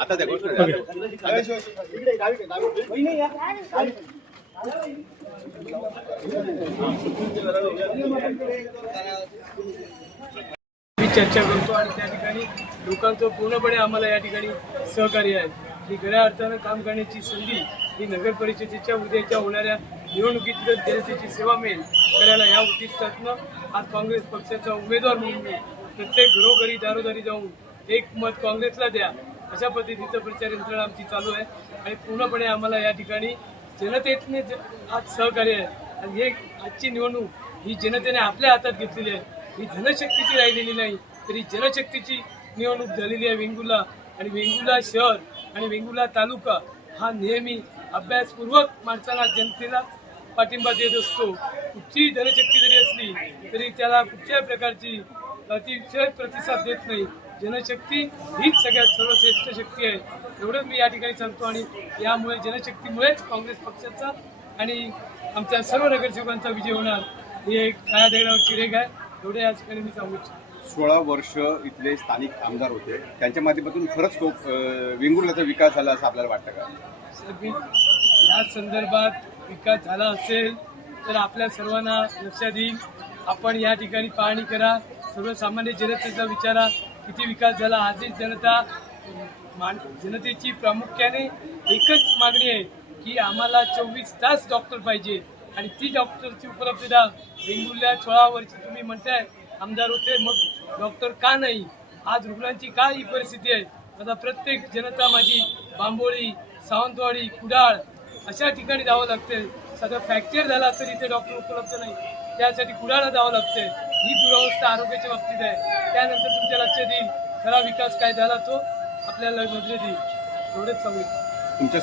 आता देखो मी चर्चा करतो आणि त्या ठिकाणी लोकांचं पूर्णपणे आम्हाला या ठिकाणी सहकार्य आहे. ही खऱ्या अर्थानं काम करण्याची संधी ही नगर परिषदेच्या उद्याच्या होणाऱ्या निवडणुकीत जनतेची सेवा मिळेल करायला या उद्दिष्टातनं आज काँग्रेस पक्षाचा उमेदवार म्हणून मी प्रत्येक घरोघरी दारोदारी जाऊन एक मत काँग्रेसला द्या. अशा पद्धतीचं प्रचार यंत्रणा आमची चालू आहे. आणि पूर्णपणे आम्हाला या ठिकाणी जनतेने आज सहकार्य आहे. आणि हे आजची निवडणूक ही जनतेने आपल्या हातात घेतलेली आहे. ही धनशक्तीची राहिलेली नाही तर ही जनशक्तीची निवडणूक झालेली आहे वेंगुर्ला. आणि वेंगुर्ला शहर आणि वेंगुर्ला तालुका हा नेहमी अभ्यासपूर्वक माणसाला जनतेला पाठिंबा देत असतो. कुठचीही धनशक्ती जरी असली तरी त्याला कुठच्याही प्रकारची अतिशय प्रतिसाद देत नाही. जनशक्ती हीच सगळ्यात सर्वश्रेष्ठ शक्ती आहे. एवढंच मी या ठिकाणी सांगतो आणि यामुळे जनशक्तीमुळेच काँग्रेस पक्षाचा आणि आमच्या सर्व नगरसेवकांचा विजय होणार हे एक काळ्या दगडावरची रेग आहे. एवढे या ठिकाणी मी सांगू इच्छितो. सोळा वर्ष इथले स्थानिक आमदार होते. त्यांच्या माध्यमातून खरंच तो अं, वेंगुर्ल्याचा विकास झाला असं आपल्याला वाटतं का? या संदर्भात विकास झाला असेल तर आपल्या सर्वांना लक्षात येईल आपण या ठिकाणी पाहणी करा. सर्वसामान्य जनतेचा विचारा किती विकास झाला. आजही जनता मान जनतेची प्रामुख्याने एकच मागणी आहे की आम्हाला चोवीस तास डॉक्टर पाहिजे. आणि ती डॉक्टरची उपलब्धता वेंगुर्ल्या सोळा तुम्ही म्हणताय आमदार होते मग डॉक्टर का नाही? आज रुग्णांची का ही परिस्थिती आहे? आता प्रत्येक जनता माझी बांबोळी सावंतवाडी कुडाळ अशा ठिकाणी जावं लागते. सगळं फ्रॅक्चर झाला तर इथे डॉक्टर उपलब्ध नाही. त्यासाठी कुडाळला जावं लागते. ही दुरावस्था आरोग्याच्या बाबतीत आहे. त्यानंतर तुमच्या लक्षात येईल खरा विकास काय झाला तो? आपल्याला नजरेत येईल. एवढंच सांगू तुमच्या